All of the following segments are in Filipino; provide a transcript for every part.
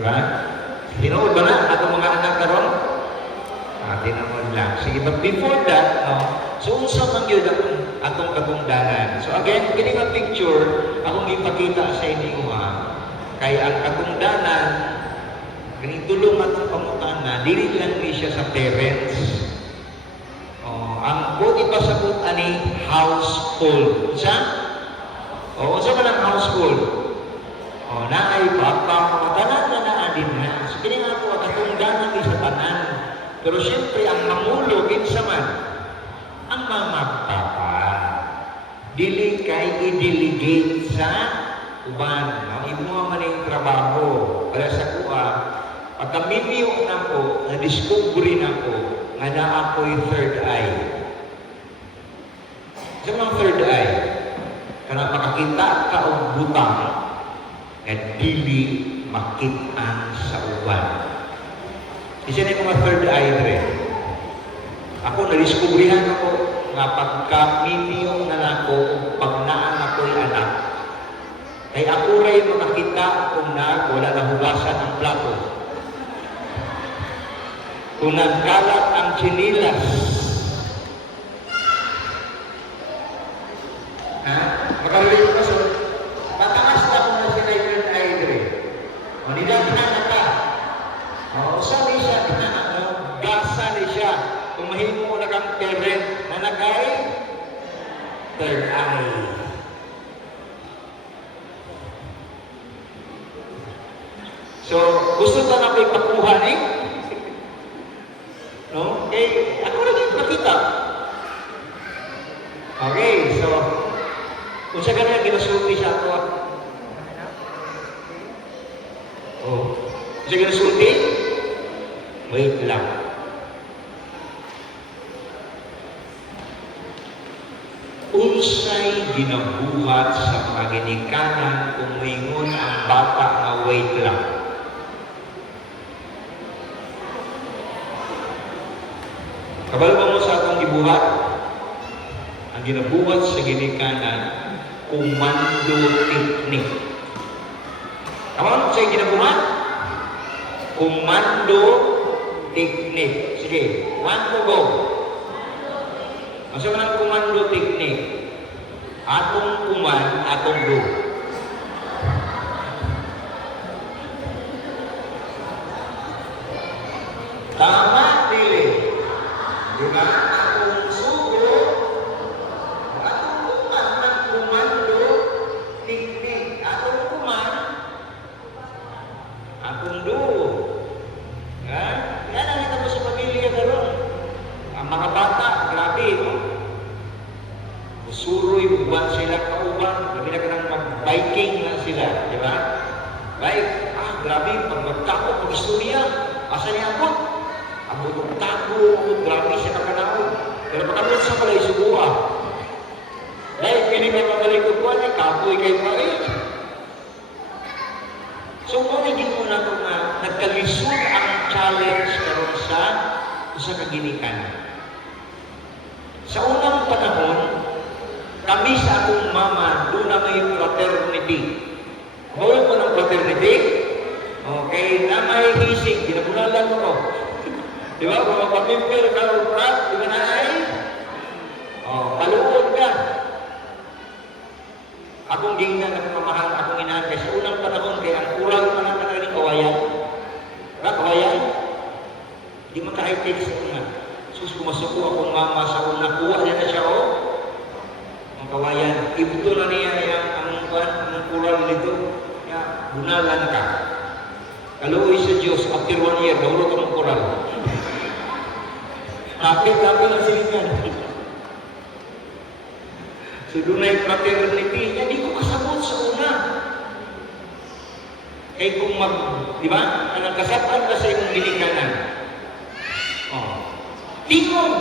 Di ba? Tinuod ba na atong mga anak karon? Tinuod lang. Sige, but before that, no, so unsa man gyud atong katungdanan. So again, kini nga picture akong gipakita sa inyo kay ang katungdanan kini tulong atong pamutana dili lang ni siya sa parents. Ang buti pa sa ani household. Unsa? Unsa man ang household? Naay papa, mga tanan na naadin na. So, kini nga po, katungdanan ni sa tanan. Pero siyempre, ang mamulo, kinsa man, ang mga papa. Dili kay i-delegate sa uban. Imo man yung trabaho. Para sa kuha, pagka mimiyo na po, na-discovery na po, nga na ako'y third eye. Sa mga third eye, kana makakita ka o butang, at dili makitaan sa uban. Isa na yung mga third eye rin. Ako, na-discoveryhan ako nga pagka-mimiyong na ako pag naan ako'y anak. Kay ako rin makakita kung wala na hugasan ang plato. Kung nagkalat ang chinilas. Makarili ko so, matakas na kung nasa third eye rin. Nilaginan na ka. Sabi siya, gasa ni siya. Kung mahimo na kang parent na nagay, third eye. So, gusto ka na may pakuhan eh? No? Ako rin yung nakita. Okay, so, kung sa ganyan, ginasulti siya ako. Kung sa ginasulti, wait lang. Unsay ginabuhat sa paginikanan kung mayingon ang bata na wait lang. Kabalo ba mo sa atong gibuhat? Ang ginabuhat sa ginikanan, komando teknik. Tama sa ginabuhat? Komando teknik. Sige, 1 to go. Masa man ang komando teknik? Atong kuman, atong do. Tama, dili. Diba? Atong sugo, atong kuman ng komando teknik. Atong kuman, atong do. Yan ang kita mo sa pamilya karon. Ang mga bata, grabe, no? Suroy, buwan sila kauban, gabi na ka nang mag-biking na sila, di ba? Like, grabe, pag magtako, pag-istorya, asa niya ako? Ang butong tago, grabe siya kakanao. Pero pagkabot sa pala isubuha. Like, pinigay pabalik ko po, kapoy kayo pa eh. So, kung hindi mo na ito na nagkalisod ang challenge karon sa kaginikan. Sa unang panahon, kami sa akong mama, doon na may fraternity. Mawag ko ng fraternity? Okay, na may hising, ginabunalan mo ko. Di ba? Kung magpapimper ka o frat, di ba na ay? Paluod ka. Akong gingnan na pamahal, akong inahan. Kasi unang panahon, kaya ang kurang pa naman na rin kawayan. Diba, kawayan? Di mo ka-high-tech sa una. Sus, kumasuko akong mama sa una. Kuha niya na siya, ang kawayan. Ibuto na niya ang kural nito. Kaya, bunalan ka. Kaluoy sa Diyos, after 1 year, naulog ang kural. Happy na silingan. So, doon na yung fraternity. Hindi ko kasabot sa una. Kaya kung di ba? Ang kasatan ka sa iyong ginikanan. Tingog!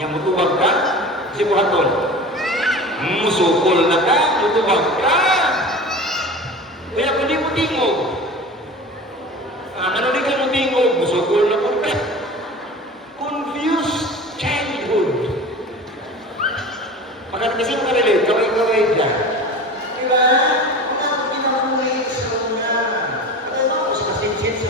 Yang mutubag ka, si Buhaton. Musukol na ka, mutubag ka. Kaya kung di mo tingog, ano di ka mo tingog, musukol na ka. Confused childhood. Pagkatapos yung karelate, kaway-kaway dyan. Diba? Kung ako ginamuhi sa una, pagkatapos, masinsin sa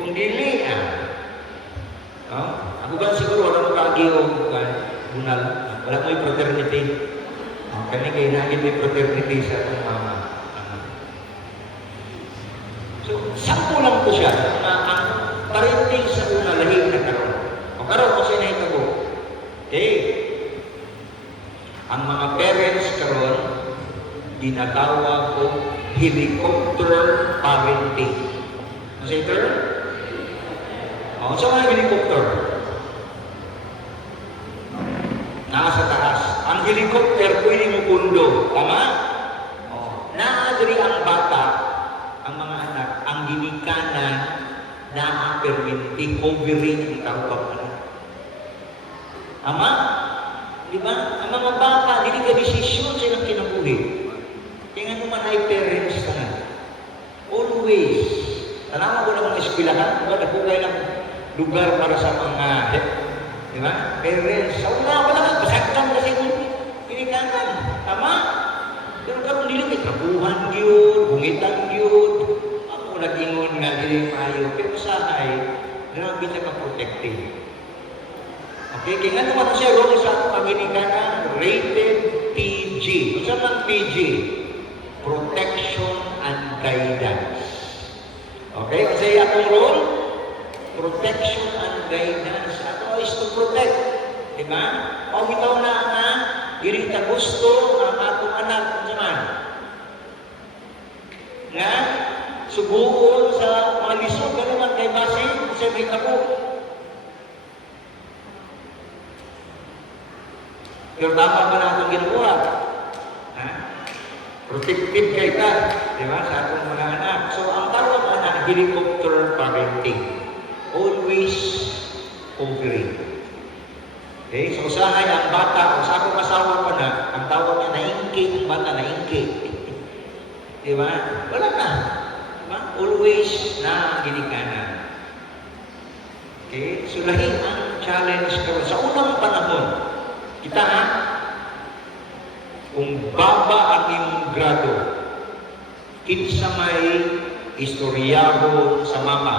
kung dili, ako ba siguro, wala mo kaagyo, bunal, wala mo yung fraternity. Kami kayo naging may fraternity sa atong mama. So, sakto lang po siya, ang parenting sa una, lahi na karoon. O karoon, kasi na ito okay. Ang mga parents karoon, ginatawag ko helicopter parenting. Ano sa term? Sa mga helicopter? Nasa taas. Ang helicopter, pwede mo pundo. Tama? Naadri ang bata, ang mga anak, ang ginikanan na perminti, hovering ang tawag na. Tama? Diba? Ang mga bata, hindi ka desisyon sa ilang kinabuhi. Kaya nga naman ay parents na. Always. Alam ko na mga eskwelahan, nagpugay ng lugar para sa mga, diba? Parents. Sa una, wala ka, basagtan kasi kung kinikanan. Tama? Pero karong dili may trabuhan yun, bungitan yun. Ako nag-ingon nga, dili mayo. Pero sahay, grabe na ka-protective. Okay, kaya nga naman siya, role sa paginiganan, rated PG. Kung saan ang PG? Protection and Guidance. Okay, kasi atong role, protection and guidance. Ato is to protect. Diba? O bitaw na nga, dili ta gusto ang atong anak kung saan. Nga, subuon sa mga lisod ka naman kay base, kasi may kapo. Pero tama ba na itong ginagawa? Protective kayo ka, di ba, sa atong mga anak. So, ang tawag anak, helicopter parenting. Always hovering. Okay? So, usahay ang bata, kung sa akong asawa pa na, ang tawag niya naingki, ang bata naingki. Di ba? Wala na. Diba? Always na ginikanan. Okay? So, lahi ang challenge ko. Sa unang panahon, kita kung baba ang imong grado, kinsa may istoryahon sa mama,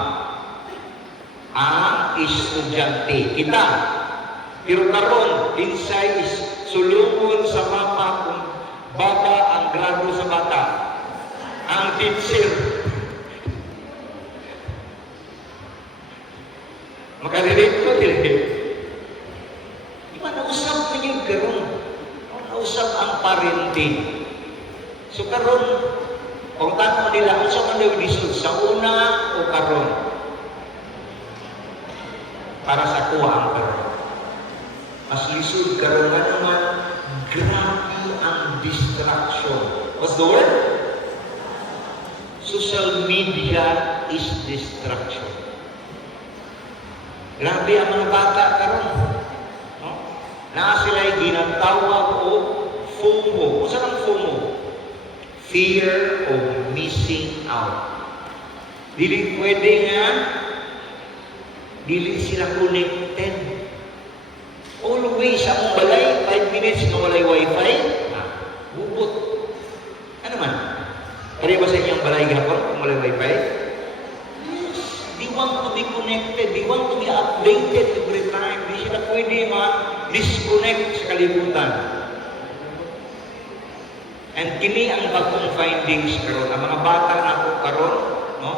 ang estudyante, kita. Pero karon, kinsay sulungon sa mama kung baba ang grado sa bata, ang teacher. Makarelate ko, dili. Nausap na yung karon. Nausap ang parenting. So karon, kung tanong nila, unsa man daw lisod, sa una o karon? Para sa kuha ang karon. Mas lisod karon nga naman, grabe ang distraction. What's the word? Social media is distraction. Grabe ang mga bata karon. Na sila'y ginatawag o FOMO. Kung saan ang FOMO? Fear of missing out. Dili pwede nga, dili sila connected. Always, ang balay, 5 minutes na walay wifi, bubot. Ano man? Kaya ba sa inyong balay gapon kung walay wifi? Yes. They want to be connected. They want to be updated every time. Di sila pwede disconnect sa kalibutan. And kini ang bagong findings karon. Ang mga bata na ako karon, no?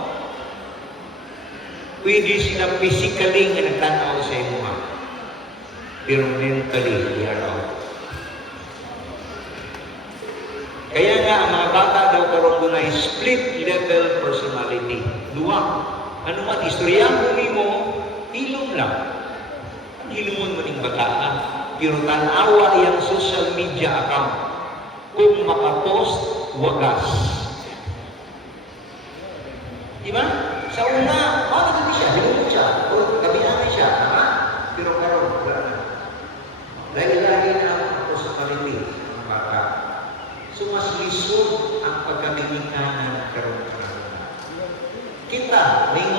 Pwede sila physically nga nagtanaw sa imo, pero mentally, they are out. Kaya nga, ang mga bata daw karon doon ay split level personality. Duwa. Ano man, istorya mo, ilong lang. Hilumon mo ning bataan. Pero tanawa yung social media account. Kung makapost, wagas. Diba? Sa una, makakagabi siya, hilumon siya, o kabilangan siya, ha? Pero karoon, wala na. Dahil-dahil na ako sa palibig ng bata. So, mas lisod ang pagkamimikanan karoon. Kita, may